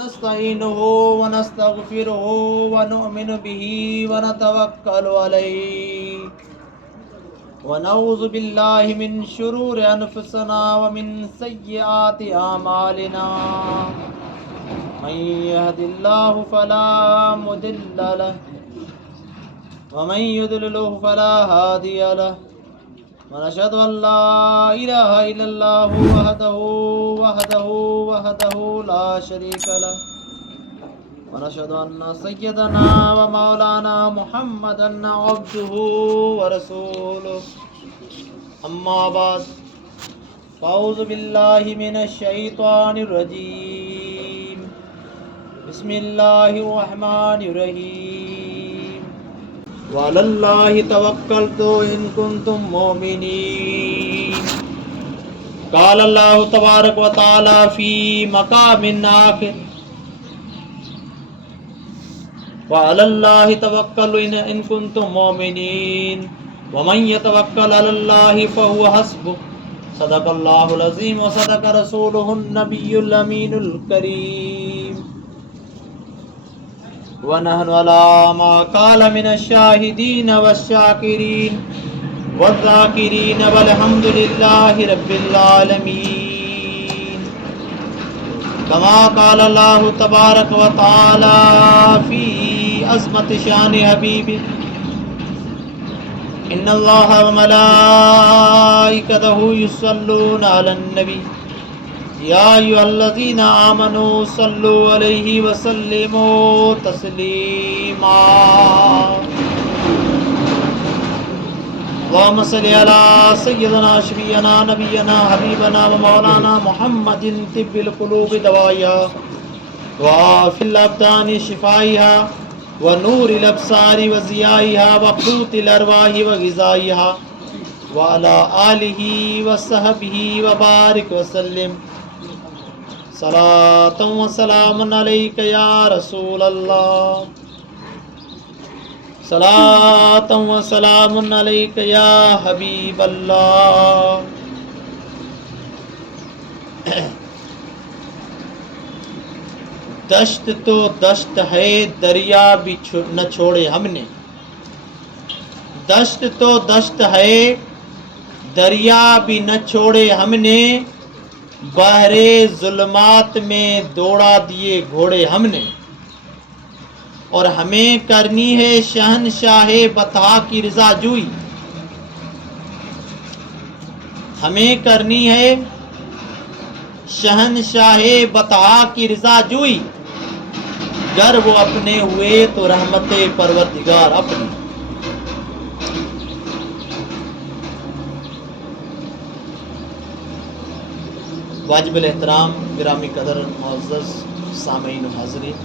نستعينه ونستغفره ونؤمن به ونتوكل عليه ونعوذ بالله من شرور أنفسنا ومن سيئات أعمالنا من يهد الله فلا مضل له ومن يضلل فلا هادي له ونشهد أن لا إله إلا الله وحده لا شريك له ونشهد أن سيدنا ومولانا محمدا عبده ورسوله أما بعد فأعوذ بالله من الشيطان الرجيم بسم الله الرحمن الرحيم وعلى الله توكلت إن كنتم مؤمنين قال الله تبارك وتعالى في مقام آخر وعلى الله توكلوا إن كنتم مؤمنين ومن يتوكل على الله فهو حسبه صدق الله العظيم وصدق رسوله النبي الأمين الكريم ونحن على ما قال من الشاهدين والشاكرين والذاكرين والحمد لله رب العالمين كما قال الله تبارك وتعالى في عظمت شان حبيبه إن الله وملائكته يصلون على النبي يا أيها الذين آمنوا صلوا عليه وسلموا تسليما اللهم صل على سيدنا شفيعنا نبينا حبيبنا ومولانا محمد طب القلوب دوائها وعافي الأبدان شفائها ونور الأبصار وضيائها وقوت الأرواح وغذائها وعلى آله وصحبه وبارك وسلم صلاة وسلام عليك يا رسول الله صلاة وسلام عليك يا حبيب الله دشت تو دشت ہے دریا بھی نہ چھوڑے ہم نے دشت تو دشت ہے دریا بھی نہ چھوڑے ہم نے بحر ظلمات میں دوڑا دیے گھوڑے ہم نے اور ہمیں کرنی ہے شہنشاہ بطحا کی رضا جوئی ہمیں کرنی ہے شہنشاہ بطحا کی رضا جوئی گر وہ اپنے ہوئے تو رحمت پروردگار اپنی واجب الاحترام گرامی قدر معزز سامعین و حاضرین،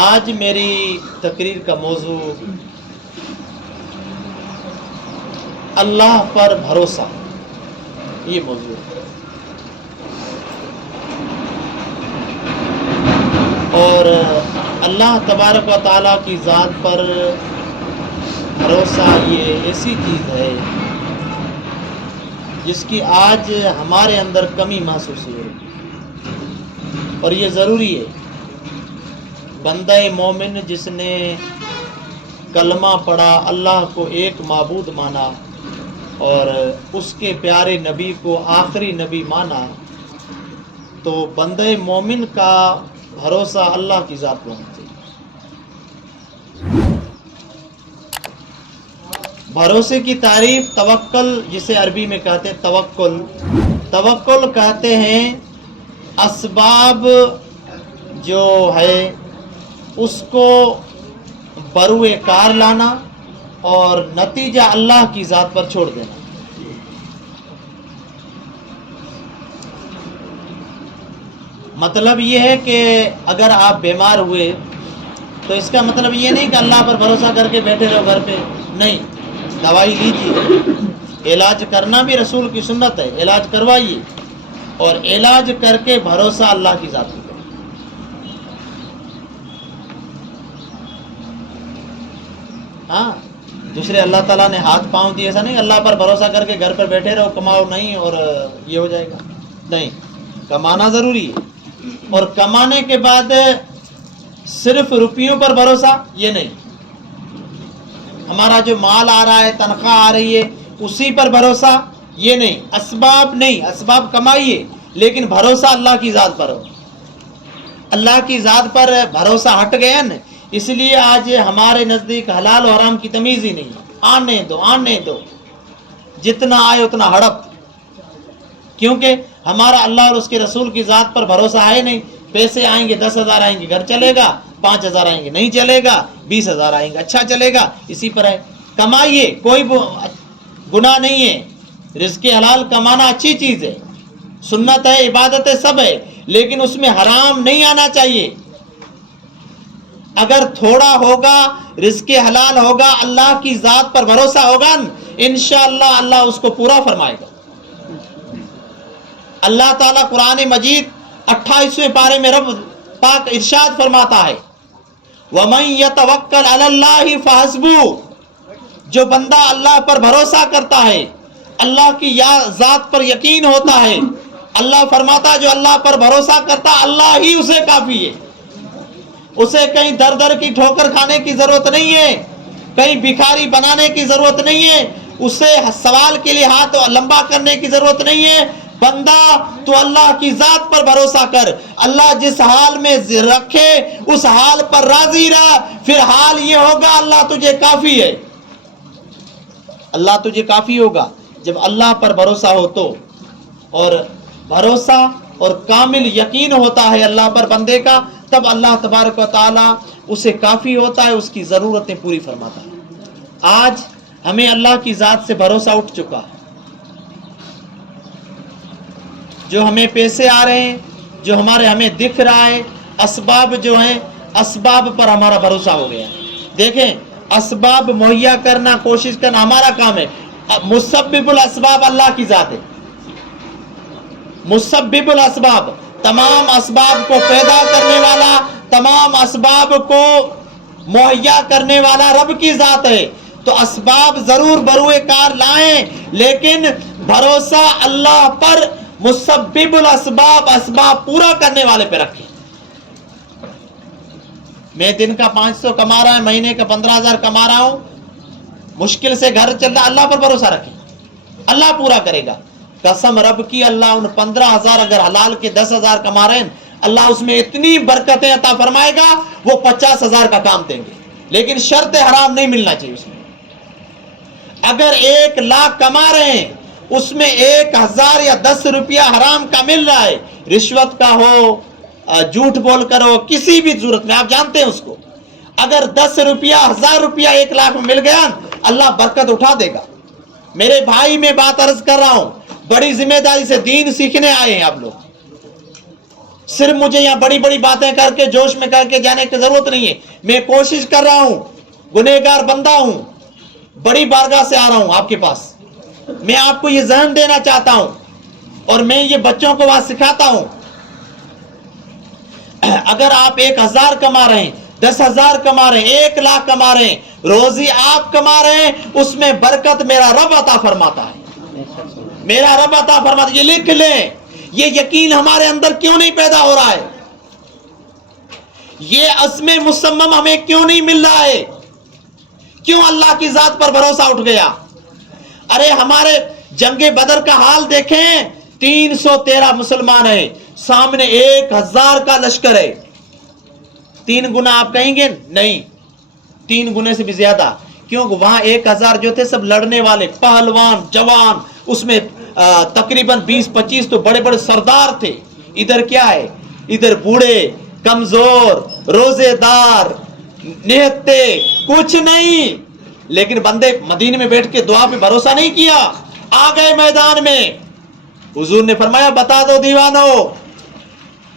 آج میری تقریر کا موضوع اللہ پر بھروسہ یہ موضوع ہے اور اللہ تبارک و تعالیٰ کی ذات پر بھروسہ یہ ایسی چیز ہے جس کی آج ہمارے اندر کمی محسوس ہو رہی ہے اور یہ ضروری ہے۔ بندہ مومن جس نے کلمہ پڑھا، اللہ کو ایک معبود مانا اور اس کے پیارے نبی کو آخری نبی مانا، تو بندہ مومن کا بھروسہ اللہ کی ذات پر ہونا چاہیے۔ بھروسے کی تعریف توکل، جسے عربی میں کہتے ہیں توکل، توکل کہتے ہیں اسباب جو ہے اس کو بروئے کار لانا اور نتیجہ اللہ کی ذات پر چھوڑ دینا۔ مطلب یہ ہے کہ اگر آپ بیمار ہوئے تو اس کا مطلب یہ نہیں کہ اللہ پر بھروسہ کر کے بیٹھے رہو گھر پہ، نہیں، دوائی لیجیے، علاج کرنا بھی رسول کی سنت ہے، علاج کروائیے اور علاج کر کے بھروسہ اللہ کی ذات پر۔ ہاں، دوسرے اللہ تعالیٰ نے ہاتھ پاؤں دیے، ایسا نہیں اللہ پر بھروسہ کر کے گھر پر بیٹھے رہو، کماؤ نہیں اور یہ ہو جائے گا، نہیں، کمانا ضروری ہے اور کمانے کے بعد صرف روپیوں پر بھروسہ یہ نہیں. ہمارا جو مال آ رہا ہے، تنخواہ آ رہی ہے، اسی پر بھروسہ یہ نہیں. اسباب نہیں، اسباب کمائیے لیکن بھروسہ اللہ کی ذات پر ہو. اللہ کی ذات پر بھروسہ ہٹ گیا نا، اس لیے آج ہمارے نزدیک حلال و حرام کی تمیز ہی نہیں ہے. آنے دو آنے دو، جتنا آئے اتنا ہڑپ. کیونکہ ہمارا اللہ اور اس کے رسول کی ذات پر بھروسہ ہے نہیں. پیسے آئیں گے، 10,000 آئیں گے گھر چلے گا، 5,000 آئیں گے نہیں چلے گا، 20,000 آئیں گے اچھا چلے گا. اسی پر ہے. کمائیے، کوئی گناہ نہیں ہے. رزق حلال کمانا اچھی چیز ہے، سنت ہے، عبادت ہے، سب ہے، لیکن اس میں حرام نہیں آنا چاہیے. اگر تھوڑا ہوگا، رزق حلال ہوگا، اللہ کی ذات پر بھروسہ ہوگا، انشاءاللہ اللہ اس کو پورا فرمائے گا. اللہ تعالیٰ قرآن مجید 28ویں پارے میں رب پاک ارشاد فرماتا ہے، وَمَن يَتَوَكَّلْ عَلَى اللَّهِ فَحَسْبُهُ، جو بندہ اللہ پر بھروسہ کرتا ہے، اللہ کی ذات پر یقین ہوتا ہے، اللہ فرماتا ہے جو اللہ پر بھروسہ کرتا اللہ ہی اسے کافی ہے. اسے کہیں در در کی ٹھوکر کھانے کی ضرورت نہیں ہے، کہیں بھکاری بنانے کی ضرورت نہیں ہے، اسے سوال کے لیے ہاتھ لمبا کرنے کی ضرورت نہیں ہے. بندہ تو اللہ کی ذات پر بھروسہ کر، اللہ جس حال میں رکھے اس حال پر راضی رہ، پھر حال یہ ہوگا اللہ تجھے کافی ہے. اللہ تجھے کافی ہوگا جب اللہ پر بھروسہ ہو تو. اور بھروسہ اور کامل یقین ہوتا ہے اللہ پر بندے کا، تب اللہ تبارک و تعالی اسے کافی ہوتا ہے، اس کی ضرورتیں پوری فرماتا ہے. آج ہمیں اللہ کی ذات سے بھروسہ اٹھ چکا ہے. جو ہمیں پیسے آ رہے ہیں، جو ہمیں دکھ رہا ہے، اسباب جو ہیں، اسباب پر ہمارا بھروسہ ہو گیا. دیکھیں، اسباب مہیا کرنا، کوشش کرنا ہمارا کام ہے. مسبب الاسباب اللہ کی ذات ہے. مسبب الاسباب، تمام اسباب کو پیدا کرنے والا، تمام اسباب کو مہیا کرنے والا رب کی ذات ہے. تو اسباب ضرور بروئے کار لائیں، لیکن بھروسہ اللہ پر، مسبب الاسباب، اسباب پورا کرنے والے پہ رکھیں. میں دن کا 500 کما رہا ہے، مہینے کا 15,000 کما رہا ہوں، مشکل سے گھر چل رہا، اللہ پر بھروسہ رکھیں، اللہ پورا کرے گا. قسم رب کی، اللہ ان 15,000 اگر حلال کے 10,000 کما رہے ہیں، اللہ اس میں اتنی برکتیں عطا فرمائے گا، وہ 50,000 کا کام دیں گے. لیکن شرط حرام نہیں ملنا چاہیے اس میں. اگر 1,00,000 کما رہے ہیں، اس میں 1,000 یا 10 روپیہ حرام کا مل رہا ہے، رشوت کا ہو، جھوٹ بول کر ہو، کسی بھی صورت میں، آپ جانتے ہیں اس کو. اگر 10 روپیہ، 1,000 روپیہ 1,00,000 میں مل گیا، اللہ برکت اٹھا دے گا. میرے بھائی، میں بات عرض کر رہا ہوں، بڑی ذمہ داری سے دین سیکھنے آئے ہیں آپ لوگ. صرف مجھے یہاں بڑی بڑی باتیں کر کے جوش میں کر کے جانے کی ضرورت نہیں ہے. میں کوشش کر رہا ہوں، گنہگار بندہ ہوں، بڑی بارگاہ سے آ رہا ہوں آپ کے پاس. میں آپ کو یہ ذہن دینا چاہتا ہوں، اور میں یہ بچوں کو وہاں سکھاتا ہوں. اگر آپ 1,000 کما رہے ہیں، 10,000 کما رہے ہیں، 1,00,000 کما رہے ہیں، روزی آپ کما رہے ہیں، اس میں برکت میرا رب عطا فرماتا ہے. میرا رب عطا فرماتا ہے. یہ لکھ لیں. یہ یقین ہمارے اندر کیوں نہیں پیدا ہو رہا ہے؟ یہ عزم مصمم ہمیں کیوں نہیں مل رہا ہے؟ کیوں اللہ کی ذات پر بھروسہ اٹھ گیا؟ ارے ہمارے جنگ بدر کا حال دیکھیں، 313 مسلمان ہیں، سامنے 1,000 کا لشکر ہے. 3 گنا آپ کہیں گے؟ نہیں، 3 گنے سے بھی زیادہ. کیونکہ وہاں 1,000 جو تھے سب لڑنے والے، پہلوان، جوان، اس میں تقریباً 20-25 تو بڑے بڑے سردار تھے. ادھر کیا ہے؟ ادھر بوڑھے، کمزور، روزے دار، نہتے، کچھ نہیں. لیکن بندے مدینے میں بیٹھ کے دعا پہ بھروسہ نہیں کیا، آ گئے میدان میں. حضور نے فرمایا بتا دو دیوانو،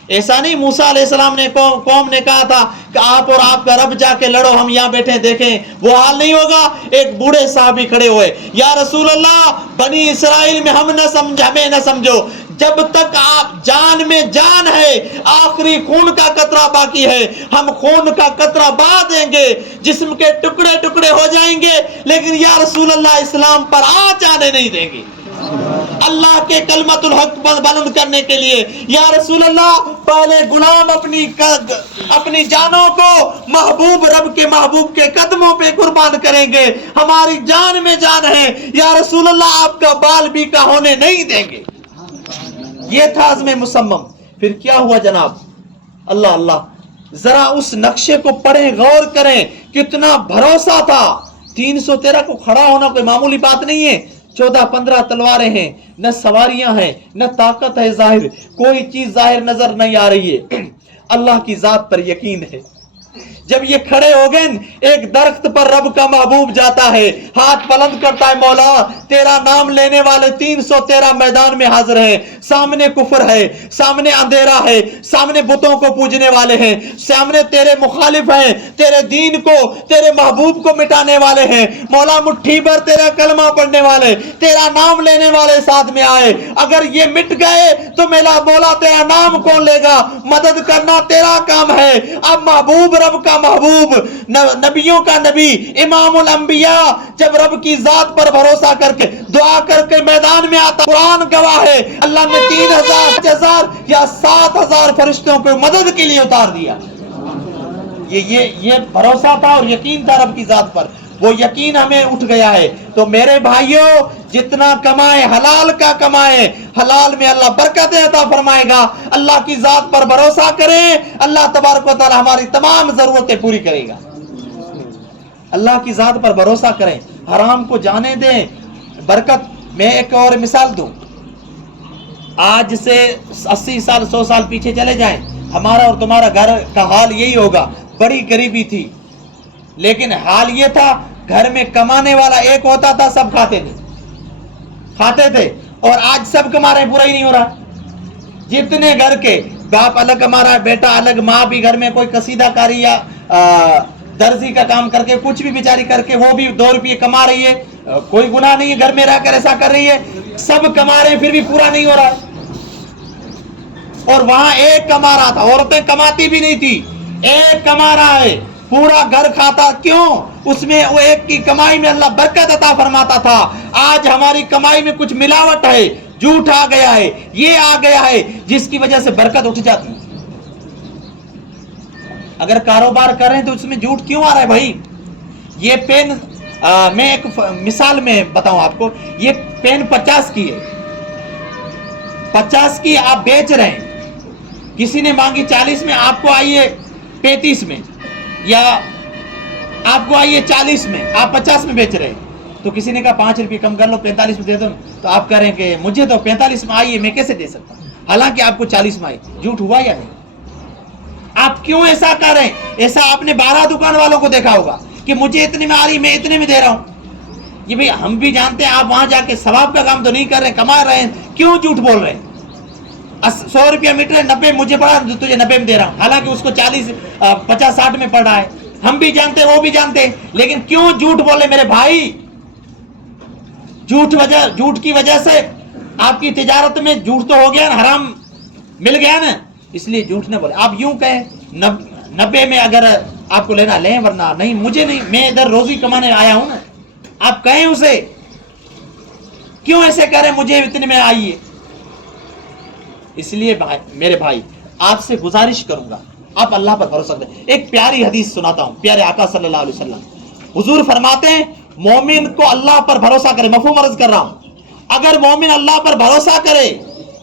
ایسا نہیں موسیٰ علیہ السلام نے قوم نے کہا تھا کہ آپ اور آپ کا رب جا کے لڑو، ہم یہاں بیٹھے دیکھیں. وہ حال نہیں ہوگا. ایک بوڑھے صحابی کھڑے ہوئے، یا رسول اللہ، بنی اسرائیل میں ہمیں نہ سمجھو، جب تک آپ جان میں جان ہے، آخری خون کا قطرہ باقی ہے، ہم خون کا قطرہ بہا دیں گے، جسم کے ٹکڑے ٹکڑے ہو جائیں گے، لیکن یا رسول اللہ اسلام پر آنچ آنے نہیں دیں گے. اللہ کے کلمت الحق بلند کرنے کے لیے. یا رسول اللہ پہلے غلام اپنی جانوں کو محبوب رب کے محبوب کے قدموں پہ قربان کریں گے. ہماری جان میں جان ہے یا رسول اللہ, آپ کا بال بھی کا ہونے نہیں دیں گے. یہ تھا عزم مصمم. پھر کیا ہوا جناب؟ اللہ اللہ, ذرا اس نقشے کو پڑھیں, غور کریں, کتنا بھروسہ تھا. 313 کو کھڑا ہونا کوئی معمولی بات نہیں ہے. 14-15 تلواریں ہیں, نہ سواریاں ہیں, نہ طاقت ہے ظاہر, کوئی چیز ظاہر نظر نہیں آ رہی ہے. اللہ کی ذات پر یقین ہے. جب یہ کھڑے ہو گئے, ایک درخت پر رب کا محبوب جاتا ہے, ہاتھ بلند کرتا ہے, مولا تیرا نام لینے والے 313 میدان میں حاضر ہیں. سامنے کفر ہے, سامنے اندھیرا ہے, سامنے بتوں کو پوجنے والے ہیں, سامنے تیرے مخالف ہیں, تیرے دین کو, تیرے محبوب کو مٹانے والے ہیں. مولا مٹھی بھر تیرا کلمہ پڑھنے والے, تیرا نام لینے والے ساتھ میں آئے. اگر یہ مٹ گئے تو میرا مولا تیرا نام کون لے گا؟ مدد کرنا تیرا کام ہے. اب محبوب رب کا محبوب, نبیوں کا نبی, امام الانبیاء جب رب کی ذات پر بھروسہ کر کے دعا کر کے میدان میں آتا, قرآن گواہ ہے, اللہ نے 3000 5000 یا 7000 فرشتوں کو مدد کے لیے اتار دیا. یہ بھروسہ تھا اور یقین تھا رب کی ذات پر. وہ یقین ہمیں اٹھ گیا ہے. تو میرے بھائیوں, جتنا کمائے حلال کا کمائے, حلال میں اللہ برکتیں عطا فرمائے گا. اللہ کی ذات پر بھروسہ کریں, اللہ تبارک و تعالی ہماری تمام ضرورتیں پوری کرے گا. اللہ کی ذات پر بھروسہ کریں, حرام کو جانے دیں, برکت. میں ایک اور مثال دوں. آج سے 80 سال 100 سال پیچھے چلے جائیں, ہمارا اور تمہارا گھر کا حال یہی ہوگا. بڑی غریبی تھی, لیکن حال یہ تھا گھر میں کمانے والا ایک ہوتا تھا, سب کھاتے تھے. اور آج سب کما رہے, برا ہی نہیں ہو رہا. جتنے گھر کے باپ الگ کما رہا ہے, بیٹا الگ, ماں بھی گھر میں کوئی قصیدہ کاری یا درزی کا کام کر کے, کچھ بھی بیچاری کر کے, وہ بھی 2 روپئے کما رہی ہے. کوئی گناہ نہیں ہے, گھر میں رہ کر ایسا کر رہی ہے. سب کما رہے ہیں, پھر بھی پورا نہیں ہو رہا ہے. اور وہاں ایک کما رہا تھا, عورتیں کماتی بھی نہیں تھی, ایک کما رہا ہے, پورا گھر کھاتا. کیوں؟ اس میں وہ ایک کی کمائی میں اللہ برکت عطا فرماتا تھا. آج ہماری کمائی میں کچھ ملاوٹ ہے, جھوٹ آ گیا ہے, یہ آ گیا ہے, جس کی وجہ سے برکت اٹھ جاتی ہے. اگر کاروبار کر رہے ہیں تو اس میں جھوٹ کیوں آ رہا ہے بھائی؟ یہ پین, میں ایک مثال میں بتاؤں آپ کو, یہ پین 50 کی ہے, 50 کی آپ بیچ رہے ہیں. کسی نے مانگی 40 میں, آپ کو آئیے 35 میں, یا آپ کو آئیے 40 میں, آپ 50 میں بیچ رہے ہیں. تو کسی نے کہا 5 روپے کم کر لو, 45 میں دے دو. تو آپ کہہ رہے ہیں کہ مجھے تو 45 میں آئیے, میں کیسے دے سکتا ہوں, حالانکہ آپ کو 40 میں آئی. جھوٹ ہوا یا نہیں؟ آپ کیوں ایسا کر رہے ہیں؟ ایسا آپ نے 12 دکان والوں کو دیکھا ہوگا کہ مجھے اتنے میں آ رہی, میں اتنے میں دے رہا ہوں. یہ بھئی ہم بھی جانتے ہیں, آپ وہاں جا کے ثواب کا کام تو نہیں کر رہے, کما رہے ہیں, کیوں جھوٹ بول رہے ہیں؟ 100 روپیہ میٹر 90 مجھے پڑا, تجھے 90 میں دے رہا ہوں, حالانکہ اس کو 40 50 60 میں پڑ رہا ہے. ہم بھی جانتے ہیں, وہ بھی جانتے ہیں, لیکن کیوں جھوٹ بولے میرے بھائی؟ جھوٹ کی وجہ سے آپ کی تجارت میں جھوٹ تو ہو گیا نا, حرام مل گیا نا, اس لیے جھوٹ نہ بولے. آپ یوں کہیں 90 میں اگر آپ کو لینا لیں, ورنہ نہیں, مجھے نہیں, میں ادھر روزی کمانے آیا ہوں نا. آپ کہیں اسے, کیوں ایسے کریں, مجھے اتنے میں آئیے. اس لیے میرے بھائی آپ سے گزارش کروں گا, آپ اللہ پر بھروسہ کریں. ایک پیاری حدیث سناتا ہوں, پیارے آقا صلی اللہ علیہ وسلم حضور فرماتے ہیں, مومن کو اللہ پر بھروسہ کرے. مفہوم عرض کر رہا ہوں, اگر مومن اللہ پر بھروسہ کرے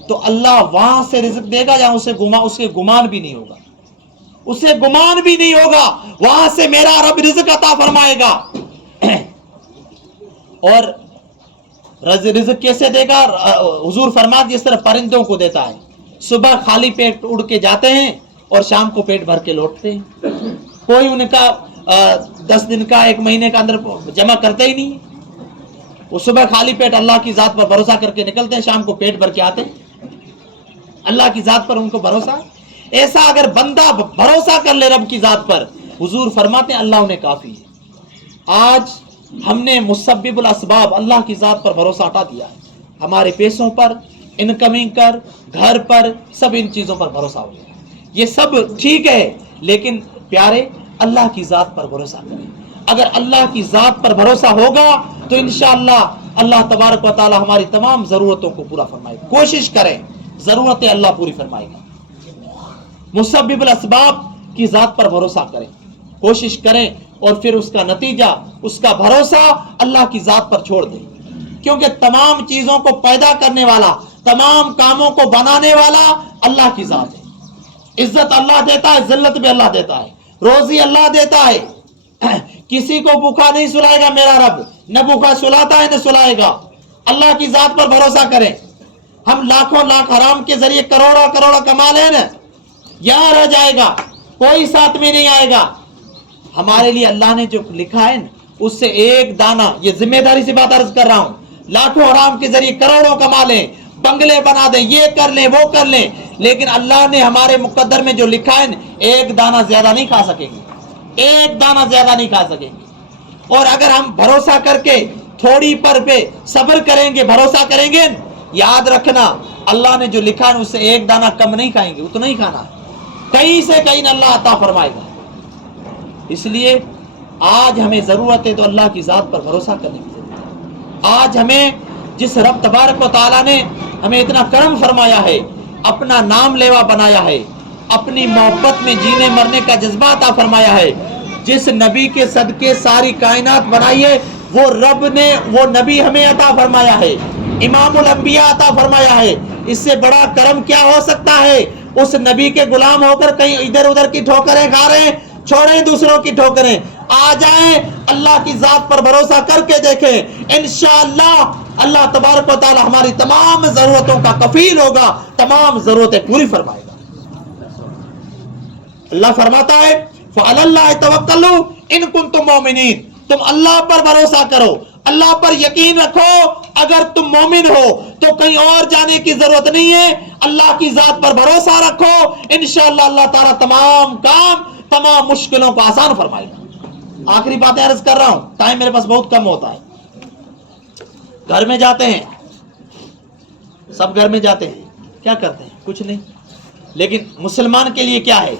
تو اللہ وہاں سے رزق دے گا جہاں اسے گمان بھی نہیں ہوگا, اسے گمان بھی نہیں ہوگا, وہاں سے میرا رب رزق عطا فرمائے گا. اور رزق کیسے دے گا؟ حضور فرماتے جس طرح پرندوں کو دیتا ہے, صبح خالی پیٹ اڑ کے جاتے ہیں اور شام کو پیٹ بھر کے لوٹتے ہیں. کوئی ان کا 10 دن کا 1 مہینے کا اندر جمع کرتے ہی نہیں. وہ صبح خالی پیٹ اللہ کی ذات پر بھروسہ کر کے نکلتے ہیں, شام کو پیٹ بھر کے آتے ہیں. اللہ کی ذات پر ان کو بھروسہ. ایسا اگر بندہ بھروسہ کر لے رب کی ذات پر, حضور فرماتے ہیں اللہ انہیں کافی ہے. آج ہم نے مسبب الاسباب اللہ کی ذات پر بھروسہ ہٹا دیا ہے. ہمارے پیسوں پر, انکمنگ پر, گھر پر, سب ان چیزوں پر بھروسہ ہو گیا. یہ سب ٹھیک ہے, لیکن پیارے اللہ کی ذات پر بھروسہ کریں. اگر اللہ کی ذات پر بھروسہ ہوگا تو انشاءاللہ اللہ تبارک و تعالی ہماری تمام ضرورتوں کو پورا فرمائے گا. کوشش کریں, ضرورتیں اللہ پوری فرمائے گا. مسبب الاسباب کی ذات پر بھروسہ کریں, کوشش کریں, اور پھر اس کا نتیجہ, اس کا بھروسہ اللہ کی ذات پر چھوڑ دیں, کیونکہ تمام چیزوں کو پیدا کرنے والا, تمام کاموں کو بنانے والا اللہ کی ذات ہے. عزت اللہ دیتا ہے, ذلت بھی اللہ دیتا ہے, روزی اللہ دیتا ہے. کسی کو بھوکا نہیں سلائے گا میرا رب, نہ بھوکا سلاتا ہے نہ سلائے گا. اللہ کی ذات پر بھروسہ کریں. ہم لاکھوں لاکھ حرام کے ذریعے کروڑوں کروڑوں کما لیں نا, یہاں رہ جائے گا, کوئی ساتھ میں نہیں آئے گا. ہمارے لیے اللہ نے جو لکھا ہے نا, اس سے ایک دانہ, یہ ذمہ داری سے بات عرض کر رہا ہوں, لاکھوں حرام کے ذریعے کروڑوں کما لیں, بنگلے بنا دیں, یہ کر لیں وہ کر لیں, لیکن اللہ نے ہمارے مقدر میں جو لکھا ہے نا, ایک دانہ زیادہ نہیں کھا سکیں گے, ایک دانہ زیادہ نہیں کھا سکیں گے. اور اگر ہم بھروسہ کر کے تھوڑی پر پہ صبر کریں گے, بھروسہ کریں گے, یاد رکھنا اللہ نے جو لکھا ہے اس سے ایک دانہ کم نہیں کھائیں گے, اتنا ہی کھانا, کہیں سے کہیں اللہ عطا فرمائے گا. اس لیے آج ہمیں ضرورت ہے تو اللہ کی ذات پر بھروسہ کرنے کی ضرورت ہے. آج ہمیں جس رب تبارک و تعالیٰ نے ہمیں اتنا کرم فرمایا ہے, اپنا نام لیوا بنایا ہے, اپنی محبت میں جینے مرنے کا جذبہ عطا فرمایا ہے, جس نبی کے صدقے ساری کائنات بنائی ہے, وہ رب نے, وہ نبی ہمیں عطا فرمایا ہے, امام الانبیاء عطا فرمایا ہے. اس سے بڑا کرم کیا ہو سکتا ہے؟ اس نبی کے غلام ہو کر کہیں ادھر ادھر کی ٹھوکریں کھا رہے ہیں, چھوڑیں دوسروں کی ٹھوکریں, آ جائیں اللہ کی ذات پر بھروسہ کر کے دیکھیں, انشاءاللہ اللہ تبارک و تعالی ہماری تمام ضرورتوں کا کفیل ہوگا, تمام ضرورتیں پوری فرمائے گا. اللہ فرماتا ہے فَعَلَى اللَّهِ تَوَكَّلُوا إِن كُنتُم مُؤْمِنِينَ, تم اللہ پر بھروسہ کرو, اللہ پر یقین رکھو. اگر تم مومن ہو تو کہیں اور جانے کی ضرورت نہیں ہے, اللہ کی ذات پر بھروسہ رکھو, انشاءاللہ اللہ تعالیٰ تمام کام, تمام مشکلوں کو آسان فرمائے گا. آخری باتیں عرض کر رہا ہوں, ٹائم میرے پاس بہت کم ہوتا ہے. گھر میں جاتے ہیں, سب گھر میں جاتے ہیں, کیا کرتے ہیں؟ کچھ نہیں. لیکن مسلمان کے لیے کیا ہے,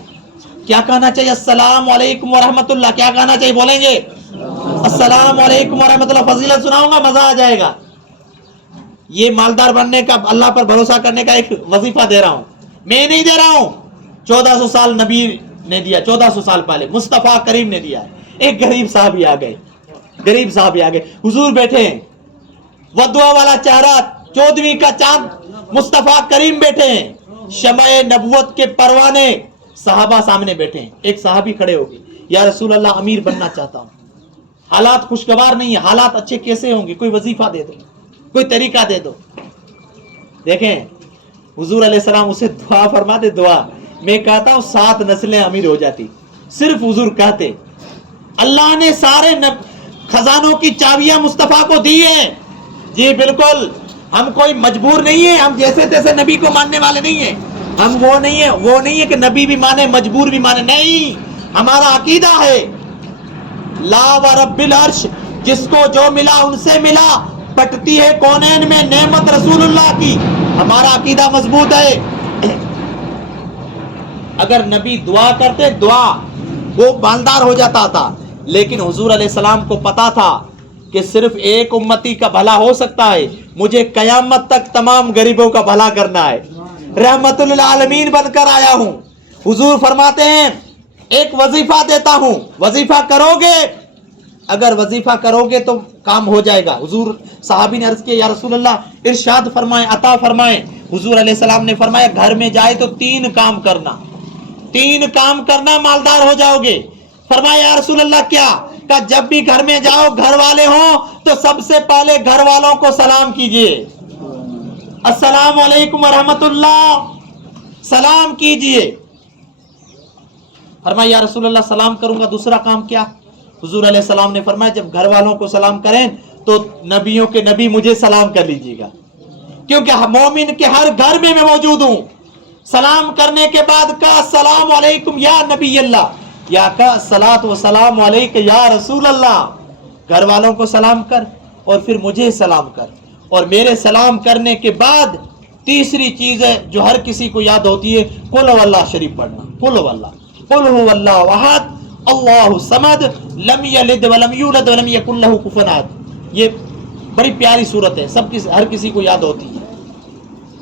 کیا کہنا چاہیے؟ السلام علیکم ورحمۃ اللہ. کیا کہنا چاہیے؟ بولیں گے السلام علیکم ورحمۃ اللہ. فضیلت سناؤں گا, مزہ آ جائے گا. یہ مالدار بننے کا, اللہ پر بھروسہ کرنے کا ایک وظیفہ دے رہا ہوں, میں نہیں دے رہا ہوں. 1400 سال نبی نے دیا, 1400 سال پہلے مصطفیٰ کریم نے دیا. ایک غریب صاحب آ گئے, غریب صاحب آ گئے, حضور بیٹھے ہیں, وہ دعا والا چہرہ, 14ویں کا چاند مصطفیٰ کریم بیٹھے ہیں, شمع نبوت کے پروانے, صحابہ سامنے بیٹھے ہیں. ایک صحابی کھڑے ہو گئے, یا رسول اللہ امیر بننا چاہتا ہوں, حالات خوشگوار نہیں ہے, حالات اچھے کیسے ہوں گے؟ کوئی وظیفہ دے دو, کوئی طریقہ دے دو. دیکھیں حضور علیہ السلام اسے دعا فرماتے, دعا میں کہتا ہوں 7 نسلیں امیر ہو جاتی, صرف حضور کہتے. اللہ نے سارے خزانوں کی چابیاں مصطفیٰ کو دی ہیں. جی بالکل, ہم کوئی مجبور نہیں ہے, ہم جیسے تیسے نبی کو ماننے والے نہیں ہیں. ہم وہ نہیں ہے کہ نبی بھی مانے مجبور بھی مانے, نہیں. ہمارا عقیدہ ہے لا و رب العرش, جس کو جو ملا ان سے ملا, بٹتی ہے کونین میں نعمت رسول اللہ کی. ہمارا عقیدہ مضبوط ہے. اگر نبی دعا کرتے, دعا وہ مالدار ہو جاتا تھا, لیکن حضور علیہ السلام کو پتا تھا کہ صرف ایک امتی کا بھلا ہو سکتا ہے, مجھے قیامت تک تمام غریبوں کا بھلا کرنا ہے, رحمت للعالمین بن کر آیا ہوں. حضور فرماتے ہیں ایک وظیفہ دیتا ہوں, وظیفہ کرو گے, اگر وظیفہ کرو گے تو کام ہو جائے گا. حضور صحابی نے عرض کیا یا رسول اللہ ارشاد فرمائیں, عطا فرمائیں. حضور علیہ السلام نے فرمایا گھر میں جائے تو 3 کام کرنا, 3 کام کرنا, مالدار ہو جاؤ گے. فرمایا یا رسول اللہ کیا؟ کہ جب بھی گھر میں جاؤ, گھر والے ہوں تو سب سے پہلے گھر والوں کو سلام کیجئے, السلام علیکم ورحمۃ اللہ, سلام کیجئے. فرمایا یا رسول اللہ سلام کروں گا, دوسرا کام کیا؟ حضور علیہ السلام نے فرمایا جب گھر والوں کو سلام کریں تو نبیوں کے نبی مجھے سلام کر لیجیے گا, کیونکہ مومن کے ہر گھر میں موجود ہوں. سلام کرنے کے بعد کہا السلام علیکم یا نبی اللہ, یا کہا الصلاۃ والسلام علیک یا رسول اللہ. گھر والوں کو سلام کر اور پھر مجھے سلام کر, اور میرے سلام کرنے کے بعد تیسری چیز ہے جو ہر کسی کو یاد ہوتی ہے, قل هو اللہ شریف پڑھنا. قل هو اللہ احد اللہ الصمد لم یلد ولم یولد ولم یکن له کفوا احد. یہ بڑی پیاری صورت ہے, ہر کسی کو یاد ہوتی ہے.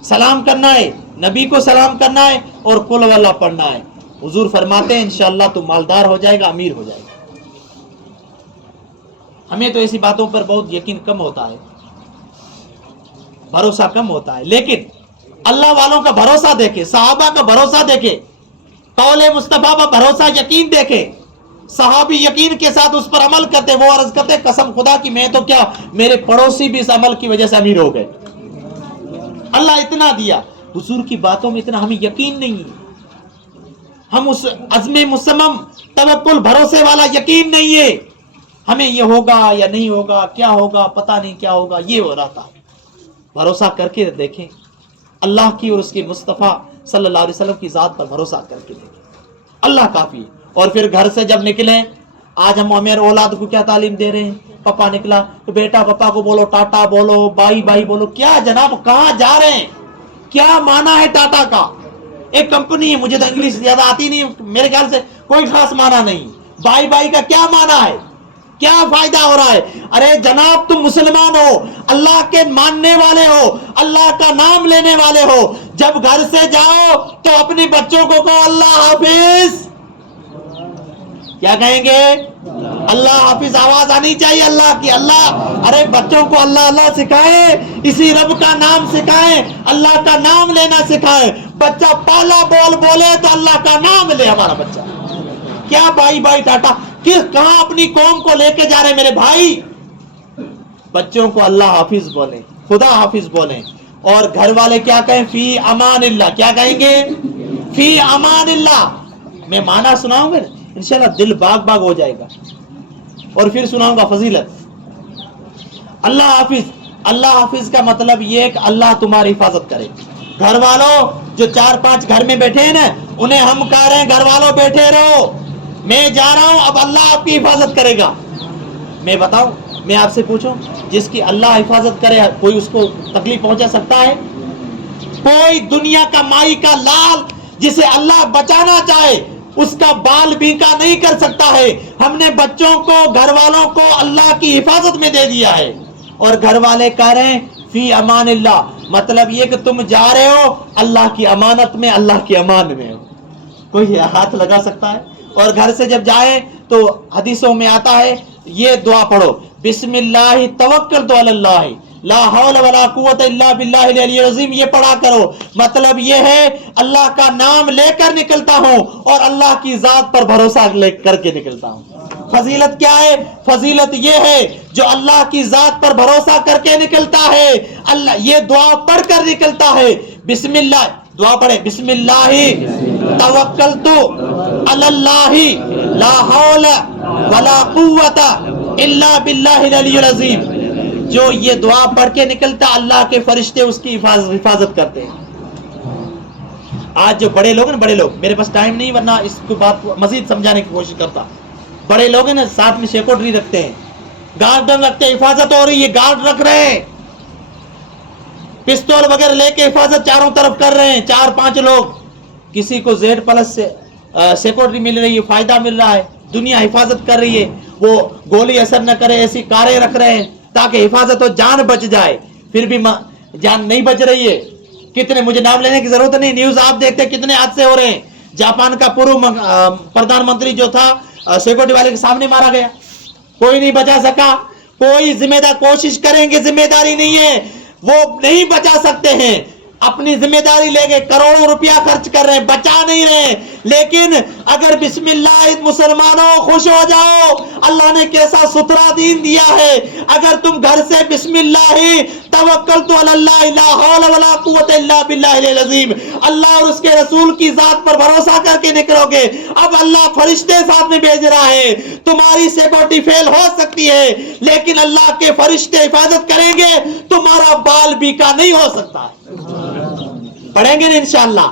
سلام کرنا ہے, نبی کو سلام کرنا ہے اور قل واللہ پڑھنا ہے. حضور فرماتے ہیں انشاءاللہ تو مالدار ہو جائے گا, امیر ہو جائے گا. ہمیں تو ایسی باتوں پر بہت یقین کم ہوتا ہے, بھروسہ کم ہوتا ہے, لیکن اللہ والوں کا بھروسہ دیکھے, صحابہ کا بھروسہ دیکھے, قول مصطفیٰ پر بھروسہ یقین دیکھے. صحابی یقین کے ساتھ اس پر عمل کرتے, وہ عرض کرتے قسم خدا کی میں تو کیا, میرے پڑوسی بھی اس عمل کی وجہ سے امیر ہو گئے. اللہ اتنا دیا. حضور کی باتوں میں اتنا ہمیں یقین نہیں ہے, ہم اس عزم مصمم توکل بھروسے والا یقین نہیں ہے. ہمیں یہ ہوگا یا نہیں ہوگا, کیا ہوگا پتہ نہیں کیا ہوگا, یہ ہو رہا تھا. بھروسہ کر کے دیکھیں, اللہ کی اور اس کے مصطفیٰ صلی اللہ علیہ وسلم کی ذات پر بھروسہ کر کے دیکھیں, اللہ کافی ہے. اور پھر گھر سے جب نکلیں, آج ہم ہمارے اولاد کو کیا تعلیم دے رہے ہیں, پپا نکلا تو بیٹا پپا کو بولو, ٹاٹا بولو, بائی بائی بولو. کیا جناب, کہاں جا رہے ہیں, کیا معنی ہے ٹاٹا کا؟ ایک کمپنی ہے, مجھے تو انگلش زیادہ آتی نہیں, میرے خیال سے کوئی خاص معنی نہیں. بائی بائی کا کیا معنی ہے, کیا فائدہ ہو رہا ہے؟ ارے جناب تم مسلمان ہو, اللہ کے ماننے والے ہو, اللہ کا نام لینے والے ہو, جب گھر سے جاؤ تو اپنے بچوں کو کہو اللہ حافظ. کیا کہیں گے؟ اللہ حافظ. آواز آنی چاہیے اللہ کی. اللہ, ارے بچوں کو اللہ اللہ سکھائے, اسی رب کا نام سکھائیں, اللہ کا نام لینا سکھائیں. بچہ پالا بول بولے تو اللہ کا نام لے ہمارا بچہ. کیا بائی بائی ٹاٹا, کہاں اپنی قوم کو لے کے جا رہے میرے بھائی؟ بچوں کو اللہ حافظ بولیں, خدا حافظ بولیں. اور گھر والے کیا کہیں؟ فی امان اللہ. کیا کہیں گے؟ فی امان اللہ. میں معنی سناؤں گا انشاءاللہ دل باغ باغ ہو جائے گا. اور پھر سناؤں گا فضیلت. اللہ حافظ, اللہ حافظ کا مطلب یہ ہے کہ اللہ تمہاری حفاظت کرے. گھر والوں جو 4-5 گھر میں بیٹھے ہیں نا, انہیں ہم کہہ رہے ہیں گھر والوں بیٹھے رہو, میں جا رہا ہوں, اب اللہ آپ کی حفاظت کرے گا. میں بتاؤں, میں آپ سے پوچھوں, جس کی اللہ حفاظت کرے کوئی اس کو تکلیف پہنچا سکتا ہے؟ کوئی دنیا کا مائی کا لال جسے اللہ بچانا چاہے اس کا بال بیکا نہیں کر سکتا ہے. ہم نے بچوں کو, گھر والوں کو اللہ کی حفاظت میں دے دیا ہے. اور گھر والے کہہ رہے ہیں فی امان اللہ, مطلب یہ کہ تم جا رہے ہو اللہ کی امانت میں, اللہ کی امان میں ہو. کوئی ہاتھ لگا سکتا ہے؟ اور گھر سے جب جائیں تو حدیثوں میں آتا ہے یہ دعا پڑھو, بسم اللہ توکلت علی اللہ لا حول ولا قوت الا باللہ العلی العظیم. یہ پڑھا کرو, مطلب یہ ہے اللہ کا نام لے کر نکلتا ہوں اور اللہ کی ذات پر بھروسہ لے کر کے نکلتا ہوں. فضیلت کیا ہے؟ فضیلت یہ ہے جو اللہ کی ذات پر بھروسہ کر کے نکلتا ہے, اللہ یہ دعا پڑھ کر نکلتا ہے. بسم اللہ, دعا پڑھے, بسم اللہ توکلت علی اللہ لا حول ولا قوت الا باللہ العلی العظیم. جو یہ دعا پڑھ کے نکلتا, اللہ کے فرشتے اس کی حفاظت کرتے ہیں. آج جو بڑے لوگ ہیں, بڑے لوگ, میرے پاس ٹائم نہیں ورنہ اس کو بات مزید سمجھانے کی کوشش کرتا. بڑے لوگ ہیں نا, ساتھ میں سیکورٹری رکھتے ہیں, گارڈن رکھتے ہیں, حفاظت ہو رہی ہے, گارڈ رکھ رہے ہیں, پستول وغیرہ لے کے حفاظت چاروں طرف کر رہے ہیں, 4-5 لوگ. کسی کو Z+ سے سیکورٹری مل رہی ہے, فائدہ مل رہا ہے, دنیا حفاظت کر رہی ہے, وہ گولی اثر نہ کرے ایسی کاریں رکھ رہے ہیں تاکہ حفاظت ہو, جان بچ جائے. پھر بھی جان نہیں بچ رہی ہے. کتنے, مجھے نام لینے کی ضرورت نہیں, نیوز آپ دیکھتے کتنے حادثے ہو رہے ہیں. جاپان کا پورو پردھان منتری جو تھا سیکورٹی والے کے سامنے مارا گیا, کوئی نہیں بچا سکا. کوئی ذمہ دار, کوشش کریں گے, ذمہ داری نہیں ہے, وہ نہیں بچا سکتے ہیں. اپنی ذمہ داری لے گئے, کروڑوں روپیہ خرچ کر رہے ہیں, بچا نہیں رہے. لیکن اگر بسم اللہ مسلمانوں خوش ہو جاؤ, اللہ نے کیسا ستھرا دین دیا ہے. اگر تم گھر سے بسم اللہ توکلت علی اللہ لا حول ولا قوت الا باللہ العظیم, اللہ اور اس کے رسول کی ذات پر بھروسہ کر کے نکلو گے, اب اللہ فرشتے ساتھ میں بھیج رہا ہے. تمہاری سیکورٹی فیل ہو سکتی ہے لیکن اللہ کے فرشتے حفاظت کریں گے, تمہارا بال بیکا نہیں ہو سکتا. پڑھیں گے نا انشاءاللہ,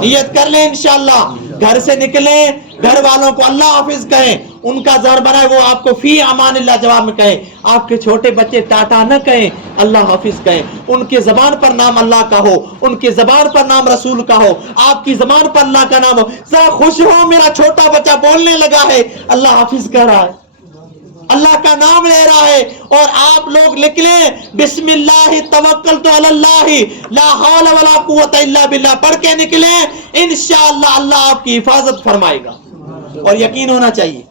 نیت کر لیں انشاءاللہ. گھر سے نکلیں, گھر والوں کو اللہ حافظ کہیں, ان کا زہر بنائے وہ آپ کو فی امان اللہ جواب میں کہیں. آپ کے چھوٹے بچے ٹاٹا نہ کہیں, اللہ حافظ کہیں. ان کے زبان پر نام اللہ کا ہو, ان کے زبان پر نام رسول کا ہو, آپ کی زبان پر اللہ کا نام ہو. ذرا خوش ہو, میرا چھوٹا بچہ بولنے لگا ہے, اللہ حافظ کہہ رہا ہے, اللہ کا نام لے رہا ہے اور آپ لوگ لکھ لیں بسم اللہ توکلت علی اللہ لا حول ولا قوت الا باللہ پڑھ کے نکلیں، انشاءاللہ اللہ آپ کی حفاظت فرمائے گا. اور یقین ہونا چاہیے،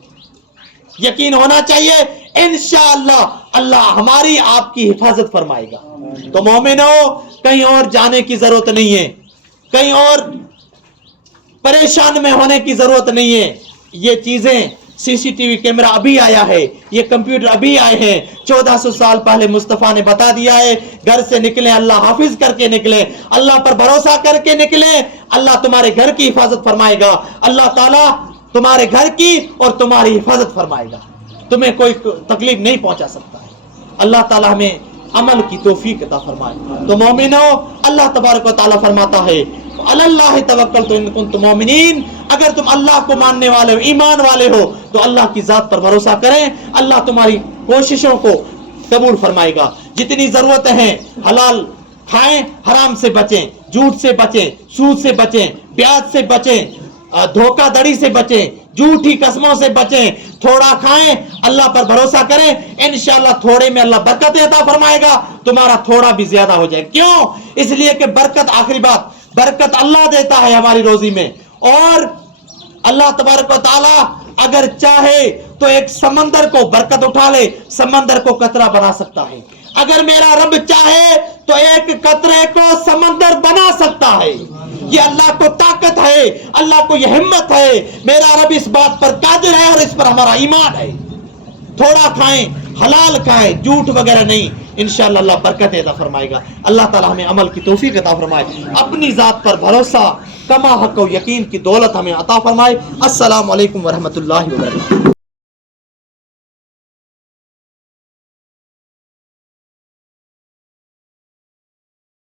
یقین ہونا چاہیے انشاءاللہ اللہ ہماری آپ کی حفاظت فرمائے گا. تو مومنو کہیں اور جانے کی ضرورت نہیں ہے، کہیں اور پریشان میں ہونے کی ضرورت نہیں ہے. یہ چیزیں سی سی ٹی وی کیمرہ ابھی آیا ہے، یہ کمپیوٹر ابھی آئے ہیں، 1400 سال پہلے مصطفیٰ نے بتا دیا ہے. گھر سے نکلیں اللہ حافظ کر کے نکلیں، اللہ پر بھروسہ کر کے نکلیں، اللہ تمہارے گھر کی حفاظت فرمائے گا. اللہ تعالیٰ تمہارے گھر کی اور تمہاری حفاظت فرمائے گا، تمہیں کوئی تکلیف نہیں پہنچا سکتا ہے. اللہ تعالیٰ ہمیں عمل کی توفیق عطا فرمائے. تو مومنو اللہ تبارک و تعالیٰ فرماتا ہے اللہ توکلت ان کنتم مومنین، اگر تم اللہ کو ماننے والے ہو، ایمان والے ہو تو اللہ کی ذات پر بھروسہ کریں، اللہ تمہاری کوششوں کو قبول فرمائے گا. جتنی ضرورتیں ہیں حلال کھائیں، حرام سے بچیں، جھوٹ سے بچیں، سود سے بچیں، بیاج سے بچیں، دھوکہ دڑی سے بچیں، جھوٹی قسموں سے بچیں. تھوڑا کھائیں، اللہ پر بھروسہ کریں، انشاءاللہ تھوڑے میں اللہ برکت عطا فرمائے گا، تمہارا تھوڑا بھی زیادہ ہو جائے. کیوں؟ اس لیے کہ برکت، آخری بات، برکت اللہ دیتا ہے ہماری روزی میں. اور اللہ تبارک و تعالی اگر چاہے تو ایک سمندر کو برکت اٹھا لے، سمندر کو قطرہ بنا سکتا ہے. اگر میرا رب چاہے تو ایک قطرے کو سمندر بنا سکتا ہے. یہ اللہ کو طاقت ہے، اللہ کو یہ ہمت ہے. میرا رب اس بات پر قادر ہے اور اس پر ہمارا ایمان ہے. تھوڑا کھائیں، حلال کھائیں، جھوٹ وغیرہ نہیں، انشاءاللہ اللہ برکت عطا فرمائے گا. اللہ تعالی ہمیں عمل کی توفیق عطا فرمائے، اپنی ذات پر بھروسہ، کما حق و یقین کی دولت ہمیں عطا فرمائے. السلام علیکم ورحمۃ اللہ وبرکاتہ.